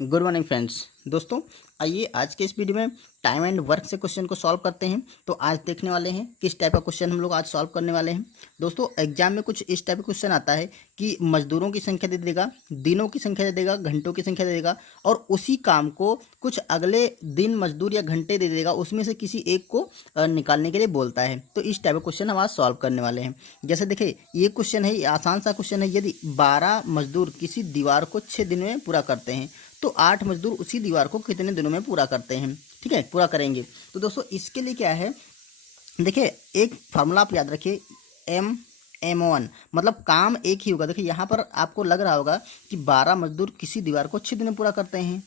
Good morning friends. दोस्तों आइए आज के इस वीडियो में टाइम एंड वर्क से क्वेश्चन को सॉल्व करते हैं। तो आज देखने वाले हैं किस टाइप का क्वेश्चन हम लोग आज सॉल्व करने वाले हैं। दोस्तों एग्जाम में कुछ इस टाइप का क्वेश्चन आता है कि मजदूरों की संख्या दे देगा, दिनों की संख्या दे देगा, घंटों की संख्या दे देगा और उसी काम को कुछ अगले दिन मजदूर या घंटे दे देगा, उसमें से किसी एक को निकालने के लिए बोलता है। तो इस टाइप का क्वेश्चन हम आज सॉल्व करने वाले हैं। जैसे देखिए ये क्वेश्चन है, आसान सा क्वेश्चन है। यदि 12 मजदूर किसी दीवार को 6 दिन में पूरा करते हैं तो 8 मजदूर उसी दीवार को कितने दिनों में पूरा करते हैं, ठीक है, पूरा करेंगे। तो दोस्तों इसके लिए क्या है, देखिए एक फार्मूला आप याद रखिए, M1 मतलब काम एक ही होगा। देखिए यहाँ पर आपको लग रहा होगा कि 12 मजदूर किसी दीवार को 6 दिन में पूरा करते हैं,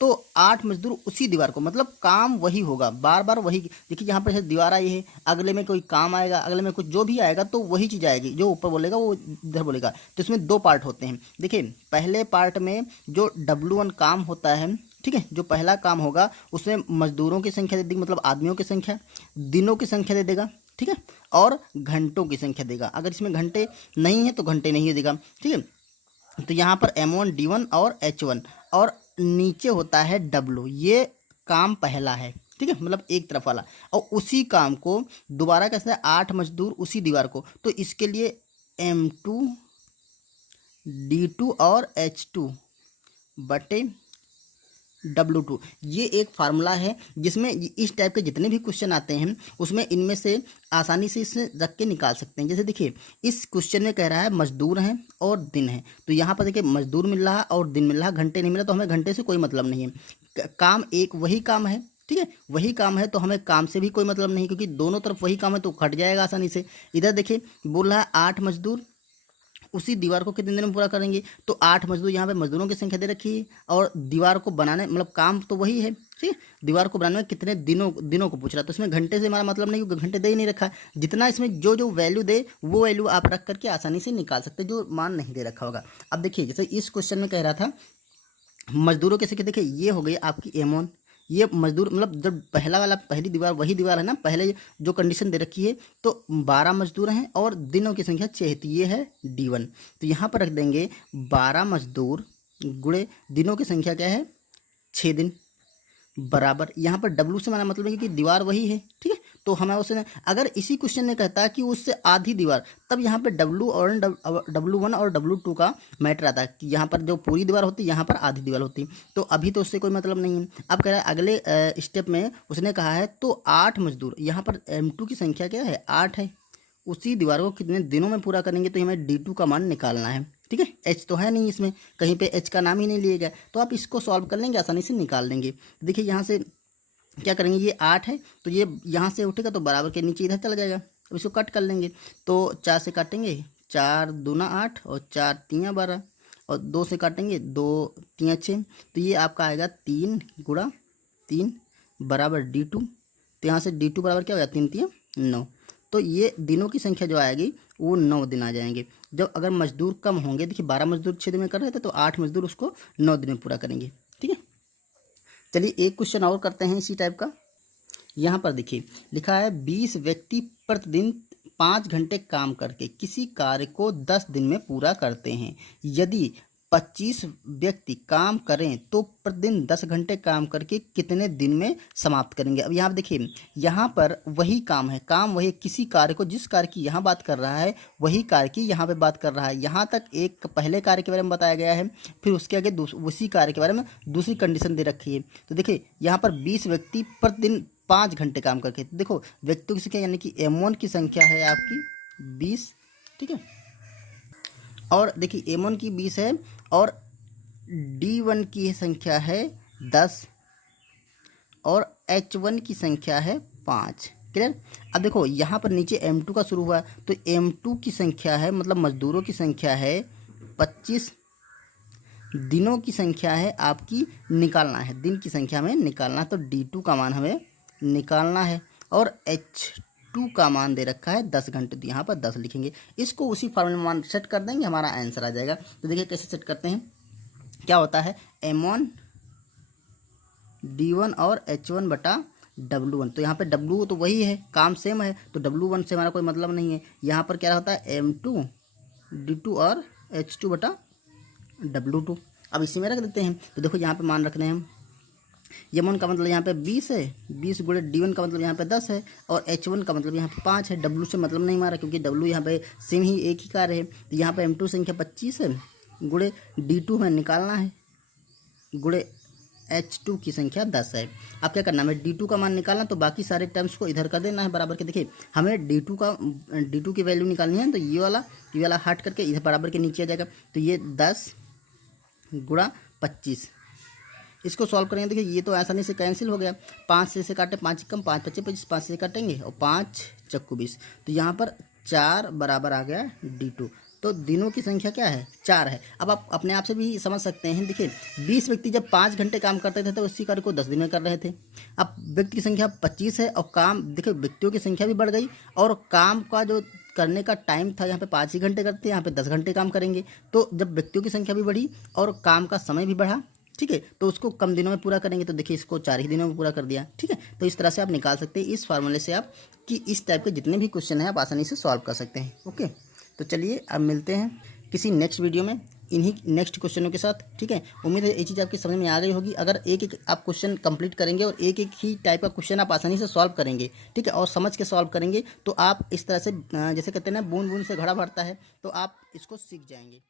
तो 8 मजदूर उसी दीवार को, मतलब काम वही होगा, बार बार वही। देखिए यहाँ पर दीवार आई है, अगले में कोई काम आएगा, अगले में कुछ जो भी आएगा तो वही चीज़ आएगी, जो ऊपर बोलेगा वो इधर बोलेगा। तो इसमें 2 पार्ट होते हैं। देखिए पहले पार्ट में जो W1 काम होता है, ठीक है, जो पहला काम होगा उसमें मजदूरों की संख्या दे देगी, मतलब आदमियों की संख्या, दिनों की संख्या दे देगा, ठीक है, और घंटों की संख्या देगा। अगर इसमें घंटे नहीं है तो घंटे नहीं देगा, ठीक है। तो यहाँ पर M1 D1 और H1 और नीचे होता है W, ये काम पहला है, ठीक है, मतलब एक तरफ वाला। और उसी काम को दोबारा कैसे है, 8 मजदूर उसी दीवार को, तो इसके लिए M2 D2 और H2 बटे W2। ये एक फार्मूला है जिसमें इस टाइप के जितने भी क्वेश्चन आते हैं उसमें इनमें से आसानी से इसे रख के निकाल सकते हैं। जैसे देखिए इस क्वेश्चन में कह रहा है मजदूर हैं और दिन है, तो यहाँ पर देखिए मजदूर मिल रहा है और दिन मिल रहा है, घंटे नहीं मिला, तो हमें घंटे से कोई मतलब नहीं है। काम एक वही काम है, ठीक है, वही काम है, तो हमें काम से भी कोई मतलब नहीं, क्योंकि दोनों तरफ वही काम है तो कट जाएगा आसानी से। इधर देखिए बोल रहा है 8 मजदूर उसी दीवार को कितने दिन में पूरा करेंगे, तो 8 मजदूर, यहाँ पे मजदूरों की संख्या दे रखी है और दीवार को बनाने मतलब काम तो वही है, ठीक है, दीवार को बनाने में कितने दिनों को पूछ रहा है। तो इसमें घंटे से हमारा मतलब नहीं, क्योंकि घंटे दे ही नहीं रखा है। जितना इसमें जो जो वैल्यू दे वो वैल्यू आप रख करके आसानी से निकाल सकते हैं, जो मान नहीं दे रखा होगा। अब देखिए जैसे इस क्वेश्चन में कह रहा था मजदूरों की संख्या, देखिए ये हो गई आपकी M1, ये मजदूर मतलब जब पहला वाला पहली दीवार वही दीवार है ना, पहले जो कंडीशन दे रखी है, तो 12 मजदूर हैं और दिनों की संख्या 6 है, तो ये है D1। तो यहाँ पर रख देंगे 12 मजदूर गुणे दिनों की संख्या क्या है 6 दिन, बराबर यहाँ पर W से हमारा मतलब है कि दीवार वही है, ठीक है। तो हमें उसने अगर इसी क्वेश्चन ने कहता कि उससे आधी दीवार, तब यहाँ पे W1 और W2 का मैटर आता है कि यहाँ पर जो पूरी दीवार होती है यहाँ पर आधी दीवार होती है। तो अभी तो उससे कोई मतलब नहीं है। अब कह रहा है अगले स्टेप में उसने कहा है तो 8 मजदूर, यहाँ पर M2 की संख्या क्या है 8 है, उसी दीवार को कितने दिनों में पूरा करेंगे, तो हमें D2 का मान निकालना है, ठीक है। H तो है नहीं, इसमें कहीं पे H का नाम ही नहीं लिया गया, तो आप इसको सॉल्व कर लेंगे, आसानी से निकाल लेंगे। देखिए यहाँ से क्या करेंगे, ये 8 है तो ये यहाँ से उठेगा तो बराबर के नीचे इधर चला जाएगा। अब इसको कट कर लेंगे, तो 4 से काटेंगे, 4 दूना 8 और 4 तियाँ 12 और 2 से काटेंगे, 2 तियाँ 6, तो ये आपका आएगा 3 गुणा 3 बराबर D2। तो यहाँ से D2 बराबर क्या हो गया 3 तियाँ 9। तो ये दिनों की संख्या जो आएगी वो 9 दिन आ जाएंगे। जब अगर मजदूर कम होंगे, देखिए 12 मजदूर 6 दिन में कर रहे थे तो 8 मजदूर उसको 9 दिन में पूरा करेंगे, ठीक है। चलिए एक क्वेश्चन और करते हैं इसी टाइप का। यहाँ पर देखिए लिखा है 20 व्यक्ति प्रतिदिन 5 घंटे काम करके किसी कार्य को 10 दिन में पूरा करते हैं। यदि 25 व्यक्ति काम करें तो प्रतिदिन 10 घंटे काम करके कितने दिन में समाप्त करेंगे। अब यहाँ पर देखिए यहाँ पर वही काम है, काम वही, किसी कार्य को, जिस कार्य की यहाँ बात कर रहा है वही कार्य की यहाँ पे बात कर रहा है। यहाँ तक एक पहले कार्य के बारे में बताया गया है, फिर उसके आगे उसी कार्य के बारे में दूसरी कंडीशन दे रखी है। तो देखिए यहाँ पर 20 व्यक्ति प्रतिदिन 5 घंटे काम करके, देखो व्यक्तियों की संख्या यानी कि M1 की संख्या है आपकी 20, ठीक है, और देखिए M1 की 20 है और D1 की संख्या है 10 और H1 की संख्या है 5। क्लियर। अब देखो यहाँ पर नीचे M2 का शुरू हुआ है, तो M2 की संख्या है, मतलब मजदूरों की संख्या है 25, दिनों की संख्या है आपकी निकालना है, दिन की संख्या में निकालना है, तो D2 का मान हमें निकालना है और H2 का मान दे रखा है 10 घंटे, तो यहाँ पर 10 लिखेंगे। इसको उसी फार्मूले में मान सेट कर देंगे, हमारा आंसर आ जाएगा। तो देखिए कैसे सेट करते हैं, क्या होता है M1 D1 और H1 बटा W1। तो यहाँ पे W तो वही है, काम सेम है, तो W1 से हमारा कोई मतलब नहीं है। यहाँ पर क्या होता है M2 D2 और H2 बटा W2। अब इसी में रख देते हैं। तो देखो यहाँ पे मान रख रहे हैं हम, M1 का मतलब यहाँ पे 20 है, 20 गुणे D1 का मतलब यहाँ पे 10 है, और H1 का मतलब यहाँ पे 5 है। W से मतलब नहीं मारा क्योंकि W यहाँ पे सेम ही एक ही कार्य है। तो यहाँ पे M2 संख्या 25 है, गुणे D2 में निकालना है, गुणे H2 की संख्या 10 है। अब क्या करना है, D2 का मान निकालना, तो बाकी सारे टर्म्स को इधर कर देना है बराबर के। देखिए हमें D2 की वैल्यू निकालनी है, तो ये वाला हट करके इधर बराबर के नीचे आ जाएगा। तो ये 10 गुणा 25, इसको सॉल्व करेंगे। देखिए ये तो आसानी से कैंसिल हो गया, 5 से काटे 5 कम 5 25 25, 5 से काटेंगे और 5 चक्कू 20, तो यहाँ पर 4 बराबर आ गया D2। तो दिनों की संख्या क्या है, 4 है। अब आप अपने आप से भी समझ सकते हैं। देखिए 20 व्यक्ति जब 5 घंटे काम करते थे तो उसी कार्य को 10 दिन में कर रहे थे। अब व्यक्ति की संख्या 25 है और काम, देखिए व्यक्तियों की संख्या भी बढ़ गई और काम का जो करने का टाइम था, यहाँ पे 5 ही घंटे करते हैं, यहाँ पे 10 घंटे काम करेंगे। तो जब व्यक्तियों की संख्या भी बढ़ी और काम का समय भी बढ़ा, ठीक है, तो उसको कम दिनों में पूरा करेंगे। तो देखिए इसको 4 ही दिनों में पूरा कर दिया, ठीक है। तो इस तरह से आप निकाल सकते हैं, इस फार्मूले से आप कि इस टाइप के जितने भी क्वेश्चन हैं आप आसानी से सॉल्व कर सकते हैं। ओके, तो चलिए अब मिलते हैं किसी नेक्स्ट वीडियो में इन्हीं नेक्स्ट क्वेश्चनों के साथ, ठीक है। उम्मीद है ये चीज़ आपकी समझ में आ गई होगी। अगर एक एक आप क्वेश्चन कंप्लीट करेंगे और एक एक ही टाइप का क्वेश्चन आप आसानी से सॉल्व करेंगे, ठीक है, और समझ के सॉल्व करेंगे, तो आप इस तरह से जैसे कहते हैं ना, बूंद बूंद से घड़ा भरता है, तो आप इसको सीख जाएंगे।